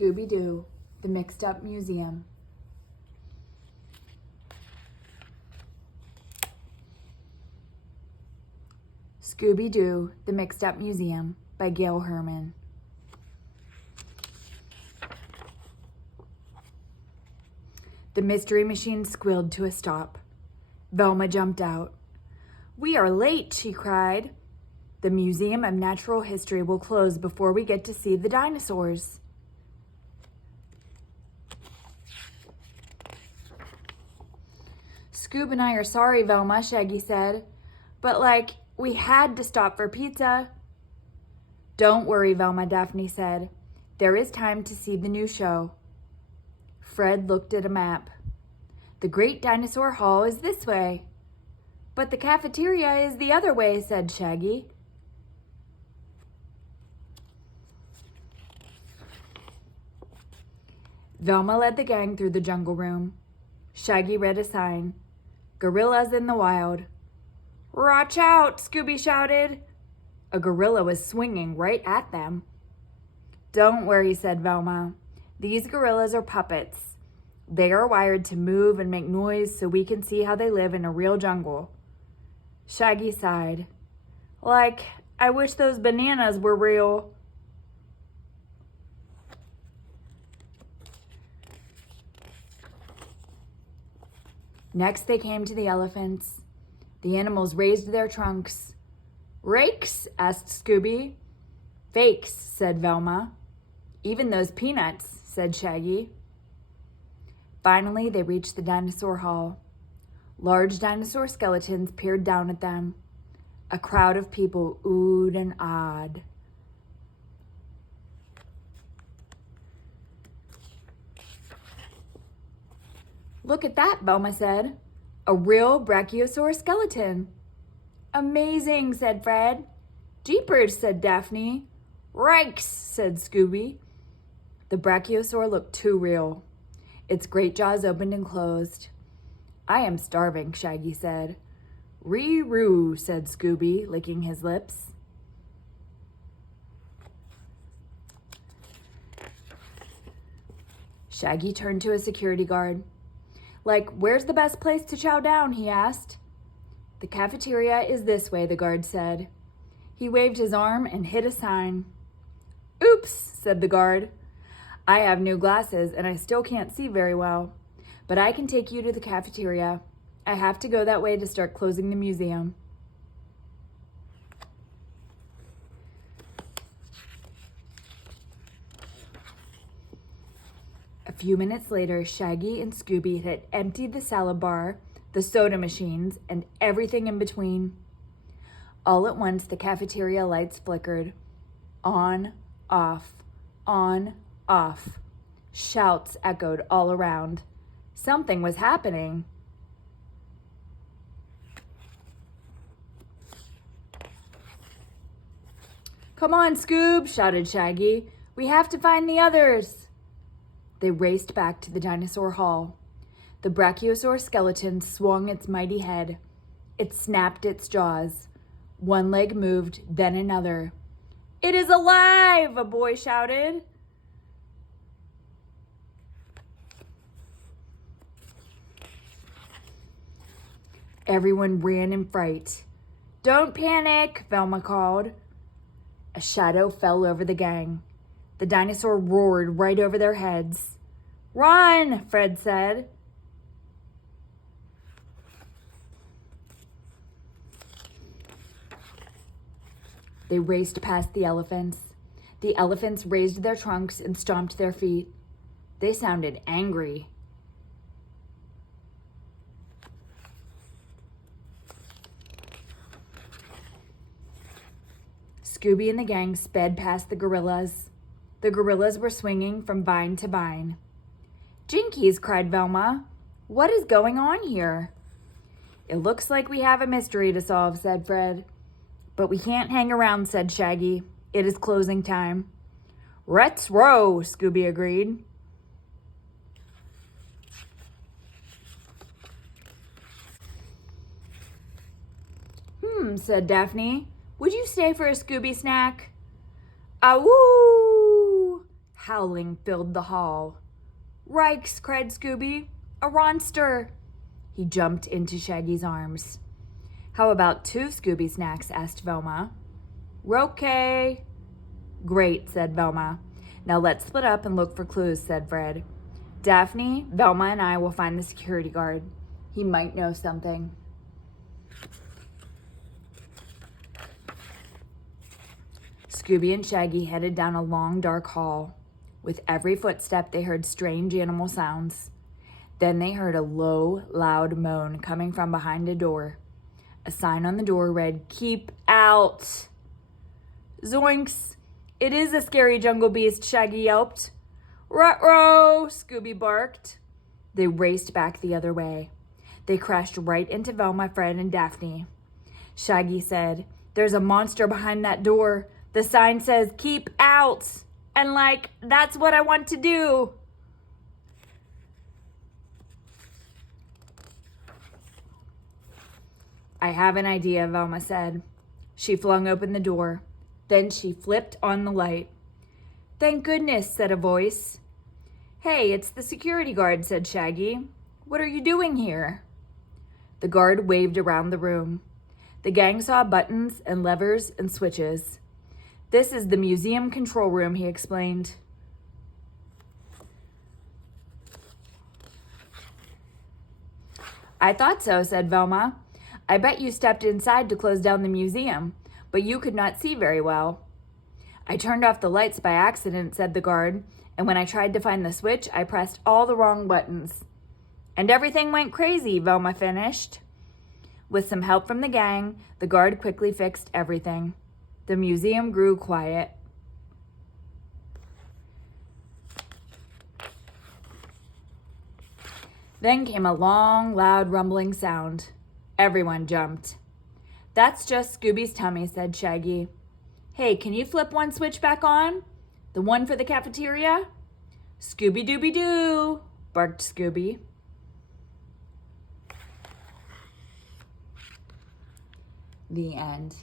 Scooby-Doo, the Mixed-Up Museum. Scooby-Doo, the Mixed-Up Museum by Gail Herman. The Mystery Machine squealed to a stop. Velma jumped out. "We are late," she cried. "The Museum of Natural History will close before we get to see the dinosaurs." "Scoob and I are sorry, Velma," Shaggy said. "But we had to stop for pizza." "Don't worry, Velma," Daphne said. "There is time to see the new show." Fred looked at a map. "The Great Dinosaur Hall is this way." "But the cafeteria is the other way," said Shaggy. Velma led the gang through the jungle room. Shaggy read a sign. "Gorillas in the wild." "Watch out!" Scooby shouted. A gorilla was swinging right at them. "Don't worry," said Velma. "These gorillas are puppets. They are wired to move and make noise so we can see how they live in a real jungle." Shaggy sighed. I wish those bananas were real." Next they came to the elephants. The animals raised their trunks. "Rakes?" asked Scooby. "Fakes," said Velma. "Even those peanuts," said Shaggy. Finally, they reached the dinosaur hall. Large dinosaur skeletons peered down at them. A crowd of people oohed and ahed. "Look at that," Velma said. "A real brachiosaur skeleton." "Amazing," said Fred. "Jeepers," said Daphne. "Rikes," said Scooby. The brachiosaur looked too real. Its great jaws opened and closed. "I am starving," Shaggy said. "Ree-roo," said Scooby, licking his lips. Shaggy turned to a security guard. "Where's the best place to chow down?" he asked. "The cafeteria is this way," the guard said. He waved his arm and hit a sign. "Oops," said the guard. "I have new glasses and I still can't see very well, but I can take you to the cafeteria. I have to go that way to start closing the museum." A few minutes later, Shaggy and Scooby had emptied the salad bar, the soda machines, and everything in between. All at once, the cafeteria lights flickered. On, off, on, off. Shouts echoed all around. Something was happening. "Come on, Scoob," shouted Shaggy. "We have to find the others." They raced back to the dinosaur hall. The brachiosaur skeleton swung its mighty head. It snapped its jaws. One leg moved, then another. "It is alive!" a boy shouted. Everyone ran in fright. "Don't panic," Velma called. A shadow fell over the gang. The dinosaur roared right over their heads. "Run!" Fred said. They raced past the elephants. The elephants raised their trunks and stomped their feet. They sounded angry. Scooby and the gang sped past the gorillas. The gorillas were swinging from vine to vine. "Jinkies," cried Velma. "What is going on here?" "It looks like we have a mystery to solve," said Fred. "But we can't hang around," said Shaggy. "It is closing time." "Let's row," Scooby agreed. Said Daphne. "Would you stay for a Scooby snack?" "Awoo!" howling filled the hall. "Rikes!" cried Scooby. "A ronster!" He jumped into Shaggy's arms. "How about 2 Scooby snacks?" asked Velma. "Okay." "Great," said Velma. "Now let's split up and look for clues," said Fred. "Daphne, Velma, and I will find the security guard. He might know something." Scooby and Shaggy headed down a long, dark hall. With every footstep, they heard strange animal sounds. Then they heard a low, loud moan coming from behind a door. A sign on the door read, "Keep out." "Zoinks! It is a scary jungle beast," Shaggy yelped. "Ruh-roh!" Scooby barked. They raced back the other way. They crashed right into Velma, Fred, and Daphne. Shaggy said, "There's a monster behind that door. The sign says, 'Keep out.' And that's what I want to do." "I have an idea," Velma said. She flung open the door. Then she flipped on the light. "Thank goodness," said a voice. "Hey, it's the security guard," said Shaggy. "What are you doing here?" The guard waved around the room. The gang saw buttons and levers and switches. "This is the museum control room," he explained. "I thought so," said Velma. "I bet you stepped inside to close down the museum, but you could not see very well." "I turned off the lights by accident," said the guard, "and when I tried to find the switch, I pressed all the wrong buttons." "And everything went crazy," Velma finished. With some help from the gang, the guard quickly fixed everything. The museum grew quiet. Then came a long, loud rumbling sound. Everyone jumped. "That's just Scooby's tummy," said Shaggy. "Hey, can you flip one switch back on? The one for the cafeteria?" "Scooby-Dooby-Doo," barked Scooby. The end.